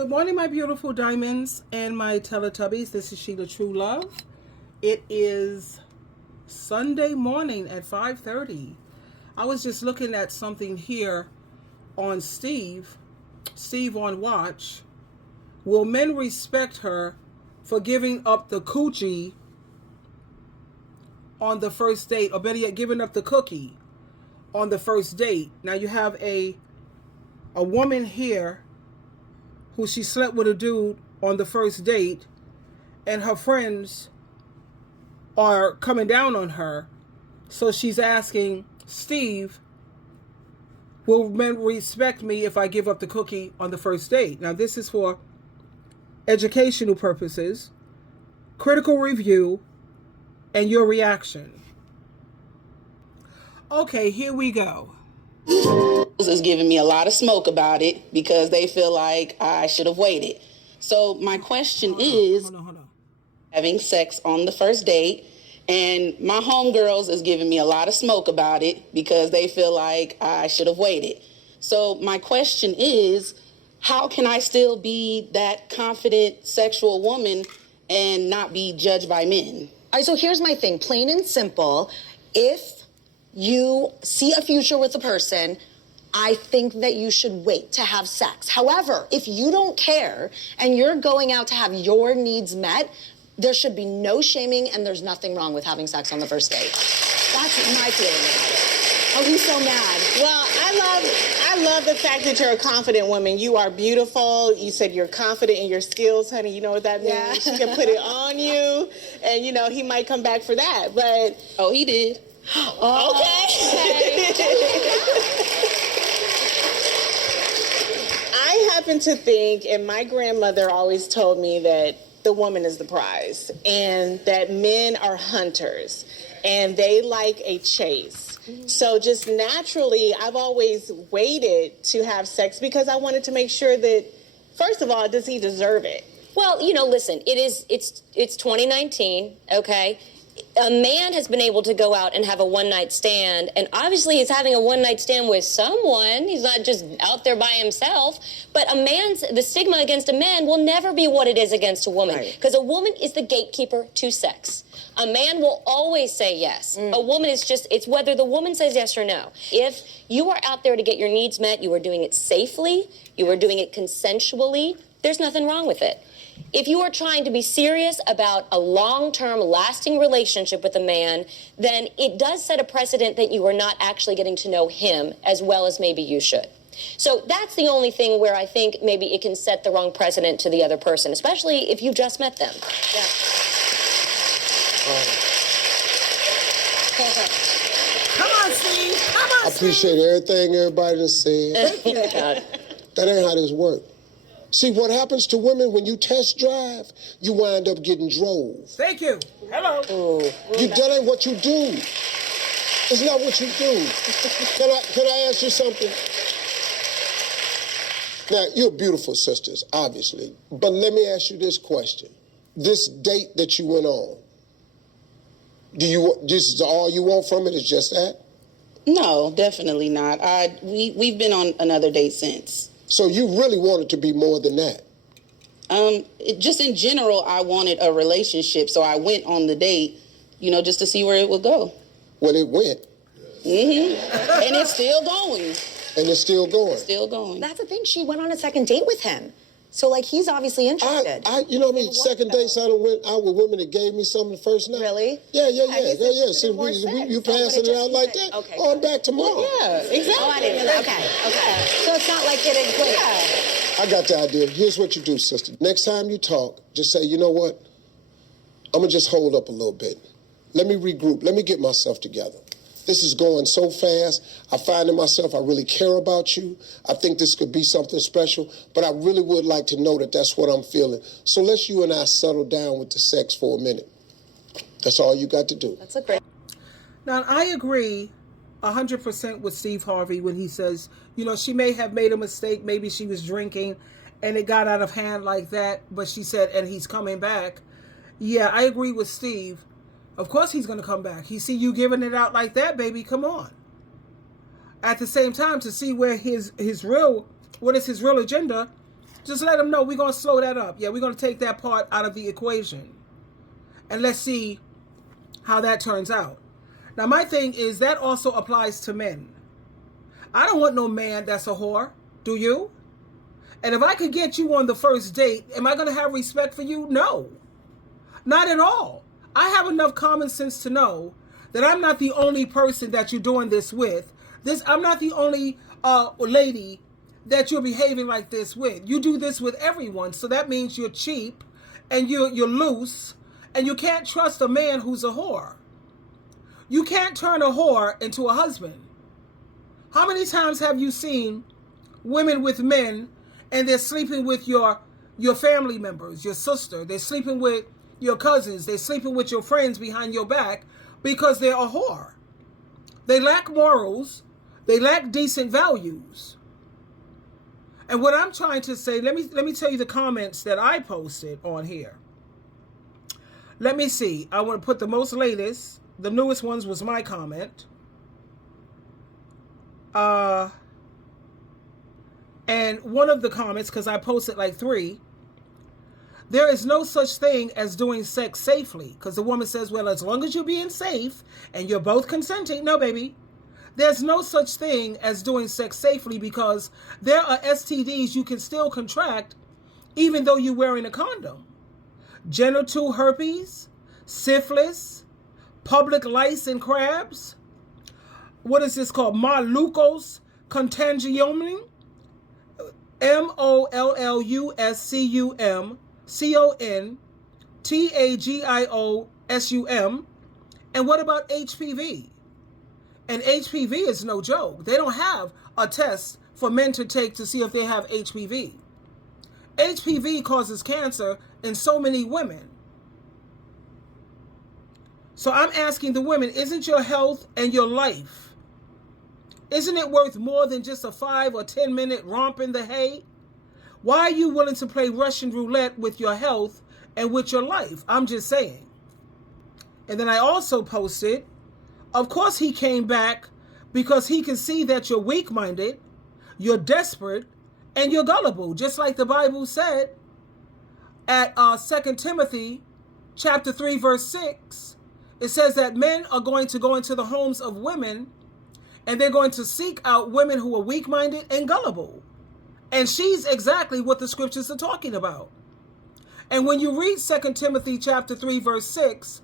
Good morning, my beautiful diamonds and my Teletubbies. This is SheilaTruelove. It is Sunday morning at 5:30. I was just looking at something here on Steve on watch. Will men respect her for giving up the coochie on the first date, or better yet, giving up the cookie on the first date? Now you have a woman here who she slept with a dude on the first date, and her friends are coming down on her. So she's asking Steve, will men respect me if I give up the cookie on the first date? Now this is for educational purposes, critical review, and your reaction. Okay, here we go. Is giving me a lot of smoke about it because they feel like I should have waited. So my question is, Hold on. having sex on the first date, and my homegirls is giving me a lot of smoke about it because they feel like I should have waited. So my question is, how can I still be that confident sexual woman and not be judged by men? All right, so here's my thing, plain and simple. If you see a future with a person, I think that you should wait to have sex. However, if you don't care and you're going out to have your needs met, there should be no shaming and there's nothing wrong with having sex on the first date. That's my feeling about it. Oh, he's so mad. Well, I love the fact that you're a confident woman. You are beautiful. You said you're confident in your skills, honey. You know what that means? Yeah. She can put it on you, and he might come back for that. But Oh, he did. okay. I happen to think, and my grandmother always told me that the woman is the prize, and that men are hunters, and they like a chase. So just naturally, I've always waited to have sex because I wanted to make sure that, first of all, does he deserve it? Well, listen, it's 2019, okay? A man has been able to go out and have a one-night stand, and obviously he's having a one-night stand with someone. He's not just out there by himself. But the stigma against a man will never be what it is against a woman, because a woman is the gatekeeper to sex. A man will always say yes. A woman is it's whether the woman says yes or no. If you are out there to get your needs met, you are doing it safely, you are doing it consensually, there's nothing wrong with it. If you are trying to be serious about a long-term, lasting relationship with a man, then it does set a precedent that you are not actually getting to know him as well as maybe you should. So that's the only thing where I think maybe it can set the wrong precedent to the other person, especially if you just met them. Yeah. Come on, Steve. Come on, I appreciate everything everybody has said. That ain't how this works. See, what happens to women when you test drive, you wind up getting drove. Thank you. Hello. That ain't what you do. It's not what you do. Can I ask you something? Now, you're beautiful sisters, obviously. But let me ask you this question. This date that you went on, this is all you want from it, is just that? No, definitely not. We've been on another date since. So you really wanted to be more than that? Just in general, I wanted a relationship, so I went on the date, just to see where it would go. Well, it went. Mm-hmm. And it's still going. And it's still going. Still going. That's the thing. She went on a second date with him. So, he's obviously interested. Second dates I done went out with women that gave me something the first night. Really? Yeah. See, you passing it out like that? Okay. Oh, I'm back tomorrow. Yeah, exactly. Oh, I didn't know that. Okay. So it's not like it didn't click. Yeah. I got the idea. Here's what you do, sister. Next time you talk, just say, you know what? I'm going to just hold up a little bit. Let me regroup. Let me get myself together. This is going so fast. I find in myself I really care about you. I think this could be something special, but I really would like to know that that's what I'm feeling. So let's you and I settle down with the sex for a minute. That's all you got to do. That's a great... Now, I agree 100% with Steve Harvey when he says, she may have made a mistake. Maybe she was drinking and it got out of hand like that. But she said, and he's coming back. Yeah, I agree with Steve. Of course he's going to come back. He see you giving it out like that, baby. Come on. At the same time, to see where what is his real agenda, Just let them know we're going to slow that up. Yeah, we're going to take that part out of the equation. And let's see how that turns out. Now, my thing is that also applies to men. I don't want no man that's a whore. Do you? And if I could get you on the first date, am I going to have respect for you? No. Not at all. I have enough common sense to know that I'm not the only person that you're doing this with. I'm not the only lady that you're behaving like this with. You do this with everyone. So that means you're cheap and you're loose and you can't trust a man who's a whore. You can't turn a whore into a husband. How many times have you seen women with men and they're sleeping with your family members, your sister, they're sleeping with your cousins, they're sleeping with your friends behind your back because they're a whore. They lack morals, they lack decent values. And what I'm trying to say, let me tell you the comments that I posted on here. Let me see. I want to put the most latest. The newest ones was my comment. And one of the comments, because I posted like 3, there is no such thing as doing sex safely. Because the woman says, well, as long as you're being safe and you're both consenting. No, baby. There's no such thing as doing sex safely because there are STDs you can still contract even though you're wearing a condom. Genital herpes, syphilis, public lice and crabs. What is this called? Molluscum contagiosum. molluscum. And what about HPV? And HPV is no joke. They don't have a test for men to take to see if they have HPV. HPV causes cancer in so many women. So I'm asking the women, isn't your health and your life, isn't it worth more than just a 5 or 10 minute romp in the hay? Why are you willing to play Russian roulette with your health and with your life? I'm just saying. And then I also posted, of course he came back because he can see that you're weak-minded, you're desperate, and you're gullible. Just like the Bible said at 2 Timothy chapter 3, verse 6. It says that men are going to go into the homes of women and they're going to seek out women who are weak-minded and gullible. And she's exactly what the scriptures are talking about. And when you read 2 Timothy chapter 3, verse 6,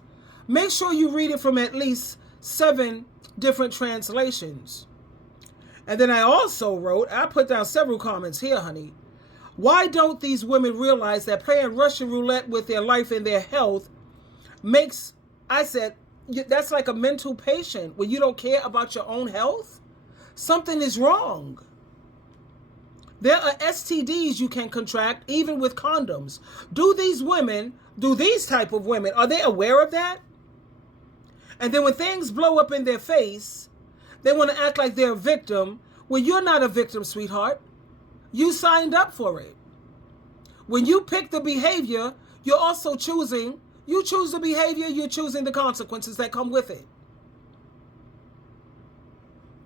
make sure you read it from at least 7 different translations. And then I also wrote, I put down several comments here, honey. Why don't these women realize that playing Russian roulette with their life and their health makes, I said, that's like a mental patient when you don't care about your own health? Something is wrong. There are STDs you can contract even with condoms. Do these type of women, are they aware of that? And then when things blow up in their face, they want to act like they're a victim. Well, you're not a victim, sweetheart. You signed up for it. When you pick the behavior, you're also choosing. You choose the behavior, you're choosing the consequences that come with it.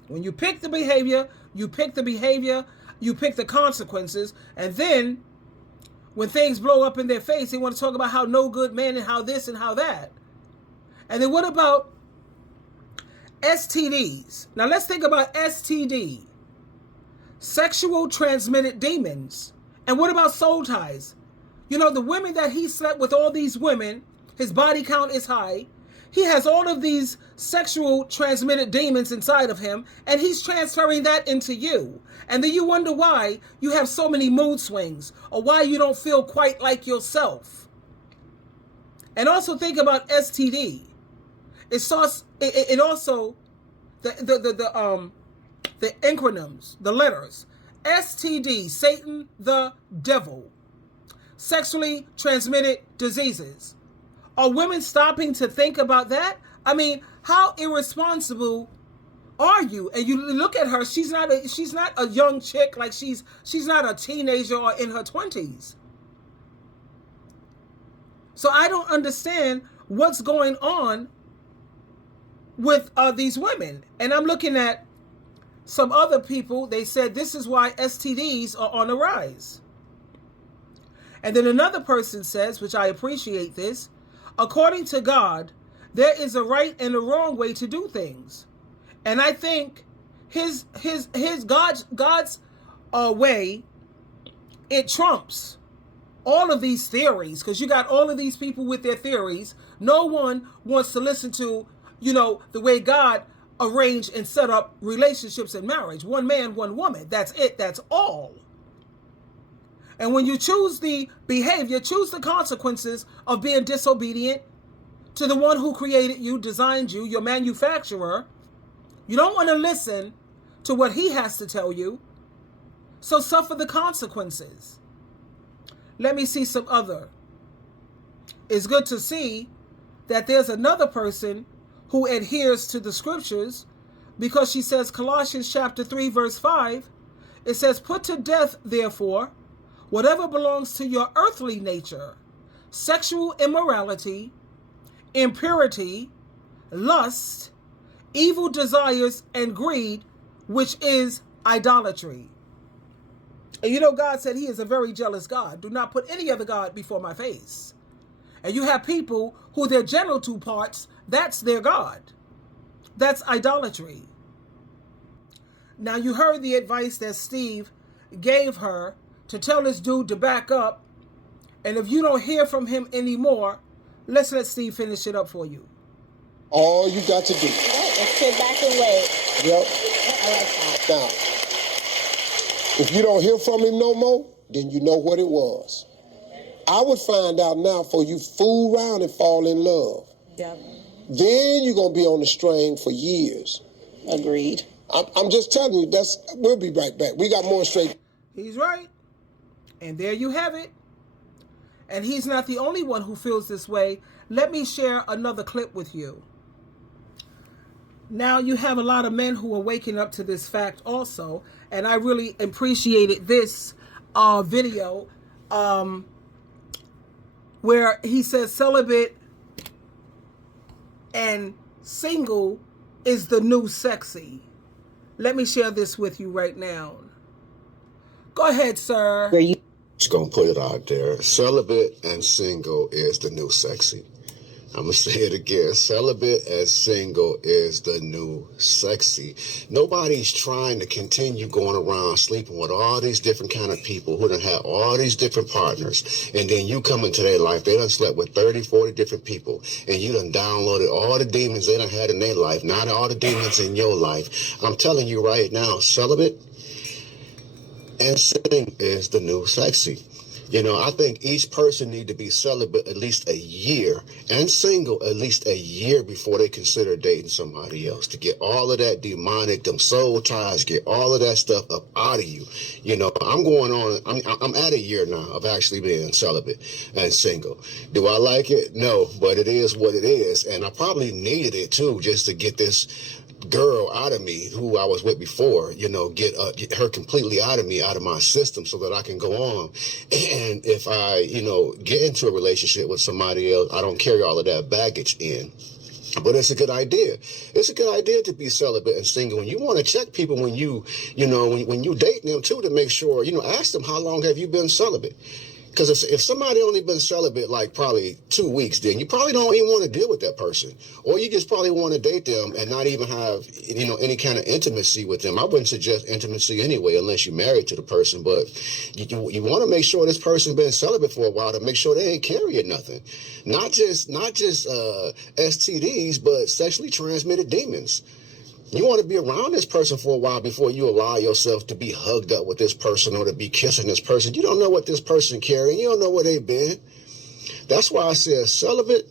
When you pick the behavior, you pick the consequences, and then when things blow up in their face, they want to talk about how no good man and how this and how that. And then what about STDs? Now let's think about STD, sexual transmitted demons. And what about soul ties? You know, the women that he slept with, all these women, his body count is high. He has all of these sexual transmitted demons inside of him, and he's transferring that into you. And then you wonder why you have so many mood swings, or why you don't feel quite like yourself. And also think about STD. It also the acronyms, the letters. STD, Satan, the devil. Sexually transmitted diseases. Are women stopping to think about that? I mean, how irresponsible are you? And you look at her, she's not a young chick, like she's not a teenager or in her 20s. So I don't understand what's going on with these women. And I'm looking at some other people, they said this is why STDs are on the rise. And then another person says, which I appreciate this, according to God, there is a right and a wrong way to do things. And I think his God's way, it trumps all of these theories, because you got all of these people with their theories. No one wants to listen to, the way God arranged and set up relationships and marriage. One man, one woman. That's it. That's all. And when you choose the behavior, choose the consequences of being disobedient to the one who created you, designed you, your manufacturer. You don't want to listen to what he has to tell you. So suffer the consequences. Let me see some other. It's good to see that there's another person who adheres to the scriptures, because she says, Colossians chapter 3, verse 5, it says, put to death, therefore, whatever belongs to your earthly nature, sexual immorality, impurity, lust, evil desires, and greed, which is idolatry. And God said he is a very jealous God. Do not put any other God before my face. And you have people who their genital parts, that's their God. That's idolatry. Now you heard the advice that Steve gave her to tell this dude to back up. And if you don't hear from him anymore, let's let Steve finish it up for you. All you got to do. Let's sit back and wait. Yep. I like that. Now, if you don't hear from him no more, then you know what it was. I would find out now before you fool around and fall in love. Yep. Then you're going to be on the strain for years. Agreed. I'm just telling you, we'll be right back. We got more straight. He's right. And there you have it. And he's not the only one who feels this way. Let me share another clip with you. Now you have a lot of men who are waking up to this fact also. And I really appreciated this video where he says celibate and single is the new sexy. Let me share this with you right now. Go ahead, sir. Just gonna put it out there. Celibate and single is the new sexy. I'm gonna say it again. Celibate and single is the new sexy. Nobody's trying to continue going around sleeping with all these different kind of people who done had all these different partners. And then you come into their life, they done slept with 30, 40 different people. And you done downloaded all the demons they done had in their life, not all the demons in your life. I'm telling you right now, celibate and single is the new sexy. I think each person need to be celibate at least a year and single at least a year before they consider dating somebody else, to get all of that demonic, them soul ties, get all of that stuff up out of you. I'm at a year now of actually being celibate and single. Do I like it? No, but it is what it is. And I probably needed it too, just to get this girl out of me who I was with before, get her completely out of me, out of my system, so that I can go on. And if I, get into a relationship with somebody else, I don't carry all of that baggage in. But it's a good idea. It's a good idea to be celibate and single. And you want to check people when you date them too, to make sure, ask them, how long have you been celibate? Because if somebody only been celibate like probably 2 weeks, then you probably don't even want to deal with that person. Or you just probably want to date them and not even have, any kind of intimacy with them. I wouldn't suggest intimacy anyway, unless you're married to the person. But you want to make sure this person been celibate for a while to make sure they ain't carrying nothing. Not just STDs, but sexually transmitted demons. You want to be around this person for a while before you allow yourself to be hugged up with this person or to be kissing this person. You don't know what this person carrying. You don't know where they've been. That's why I said celibate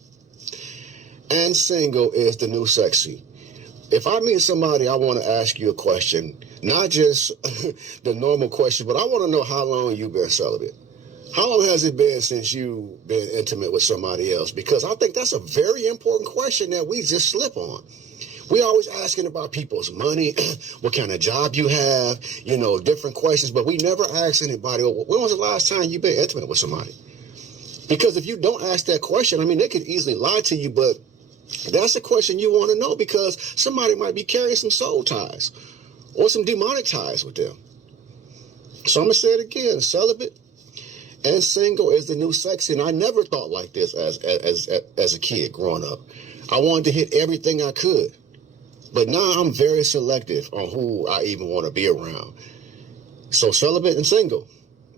and single is the new sexy. If I meet somebody, I want to ask you a question, not just the normal question, but I want to know how long you've been celibate. How long has it been since you've been intimate with somebody else? Because I think that's a very important question that we just slip on. We always asking about people's money, what kind of job you have, different questions, but we never ask anybody, when was the last time you've been intimate with somebody? Because if you don't ask that question, they could easily lie to you, but that's a question you want to know, because somebody might be carrying some soul ties or some demonic ties with them. So I'm going to say it again, celibate and single is the new sexy. And I never thought like this as a kid growing up. I wanted to hit everything I could. But now I'm very selective on who I even want to be around. So celibate and single,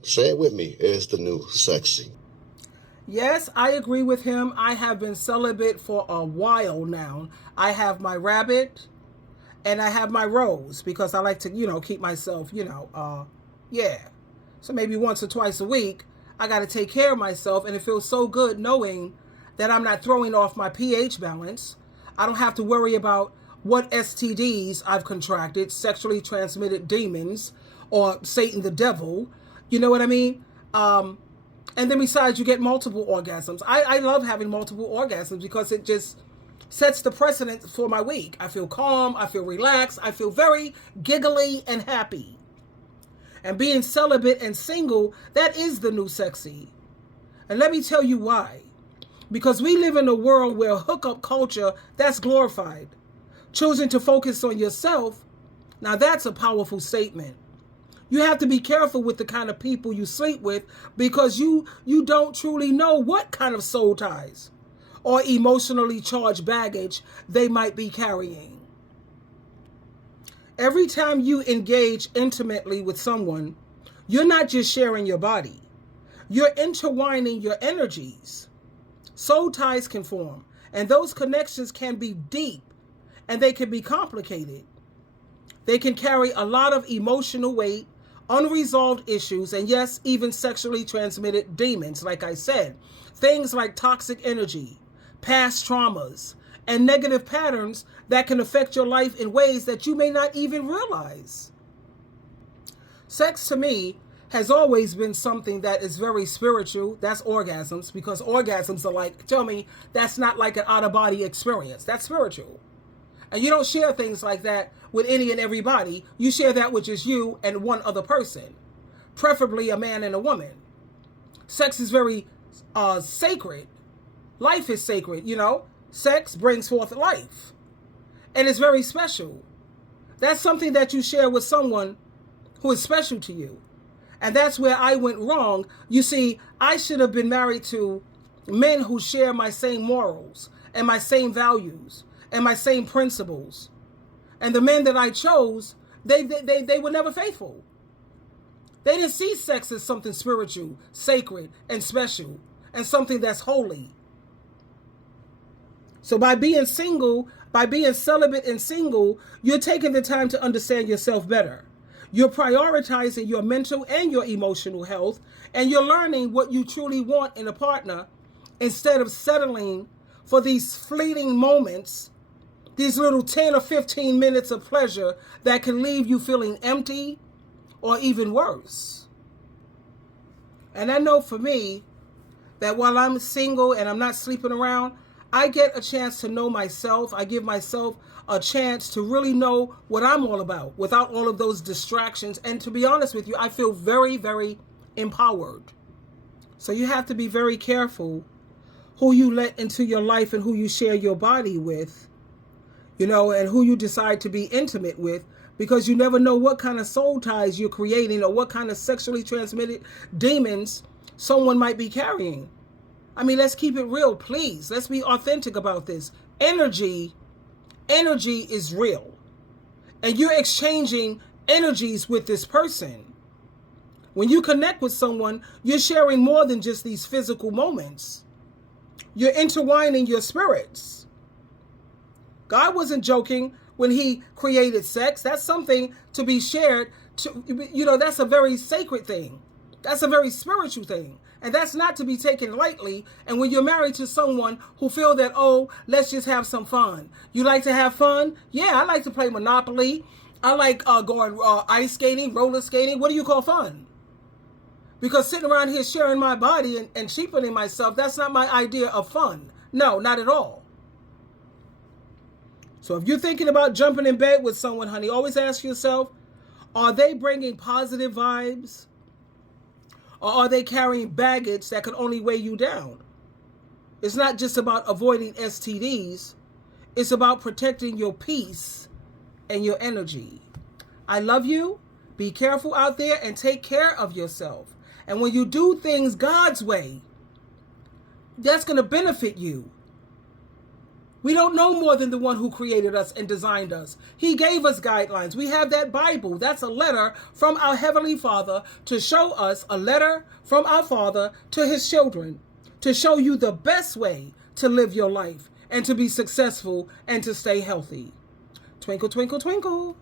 say it with me, is the new sexy. Yes, I agree with him. I have been celibate for a while now. I have my rabbit and I have my rose because I like to, keep myself, yeah. So maybe once or twice a week, I got to take care of myself. And it feels so good knowing that I'm not throwing off my pH balance. I don't have to worry about what STDs I've contracted, sexually transmitted demons, or Satan the devil. You know what I mean? And then besides, you get multiple orgasms. I love having multiple orgasms because it just sets the precedent for my week. I feel calm, I feel relaxed, I feel very giggly and happy. And being celibate and single, that is the new sexy. And let me tell you why. Because we live in a world where hookup culture, that's glorified. Choosing to focus on yourself, now that's a powerful statement. You have to be careful with the kind of people you sleep with because you don't truly know what kind of soul ties or emotionally charged baggage they might be carrying. Every time you engage intimately with someone, you're not just sharing your body. You're intertwining your energies. Soul ties can form, and those connections can be deep. And they can be complicated. They can carry a lot of emotional weight, unresolved issues, and yes, even sexually transmitted demons, like I said. Things like toxic energy, past traumas, and negative patterns that can affect your life in ways that you may not even realize. Sex, to me, has always been something that is very spiritual. That's orgasms, because orgasms are like, tell me, that's not like an out-of-body experience. That's spiritual. And you don't share things like that with any and everybody. You share that with just you and one other person, preferably a man and a woman. Sex is very sacred. Life is sacred, Sex brings forth life. And it's very special. That's something that you share with someone who is special to you. And that's where I went wrong. You see, I should have been married to men who share my same morals and my same values and my same principles. And the men that I chose, they were never faithful. They didn't see sex as something spiritual, sacred, and special, and something that's holy. So by being celibate and single, you're taking the time to understand yourself better. You're prioritizing your mental and your emotional health, and you're learning what you truly want in a partner instead of settling for these fleeting moments, these little 10 or 15 minutes of pleasure that can leave you feeling empty or even worse. And I know for me that while I'm single and I'm not sleeping around, I get a chance to know myself. I give myself a chance to really know what I'm all about without all of those distractions. And to be honest with you, I feel very, very empowered. So you have to be very careful who you let into your life and who you share your body with, and who you decide to be intimate with, because you never know what kind of soul ties you're creating or what kind of sexually transmitted demons someone might be carrying. I mean, let's keep it real, please. Let's be authentic about this. Energy is real. And you're exchanging energies with this person. When you connect with someone, you're sharing more than just these physical moments. You're intertwining your spirits. God wasn't joking when he created sex. That's something to be shared. That's a very sacred thing. That's a very spiritual thing. And that's not to be taken lightly. And when you're married to someone who feel that, let's just have some fun. You like to have fun? Yeah, I like to play Monopoly. I like going ice skating, roller skating. What do you call fun? Because sitting around here sharing my body and cheapening myself, that's not my idea of fun. No, not at all. So if you're thinking about jumping in bed with someone, honey, always ask yourself, are they bringing positive vibes? Or are they carrying baggage that could only weigh you down? It's not just about avoiding STDs. It's about protecting your peace and your energy. I love you. Be careful out there and take care of yourself. And when you do things God's way, that's going to benefit you. We don't know more than the one who created us and designed us. He gave us guidelines. We have that Bible. That's a letter from our Heavenly Father to show us, a letter from our Father to his children, to show you the best way to live your life and to be successful and to stay healthy. Twinkle, twinkle, twinkle.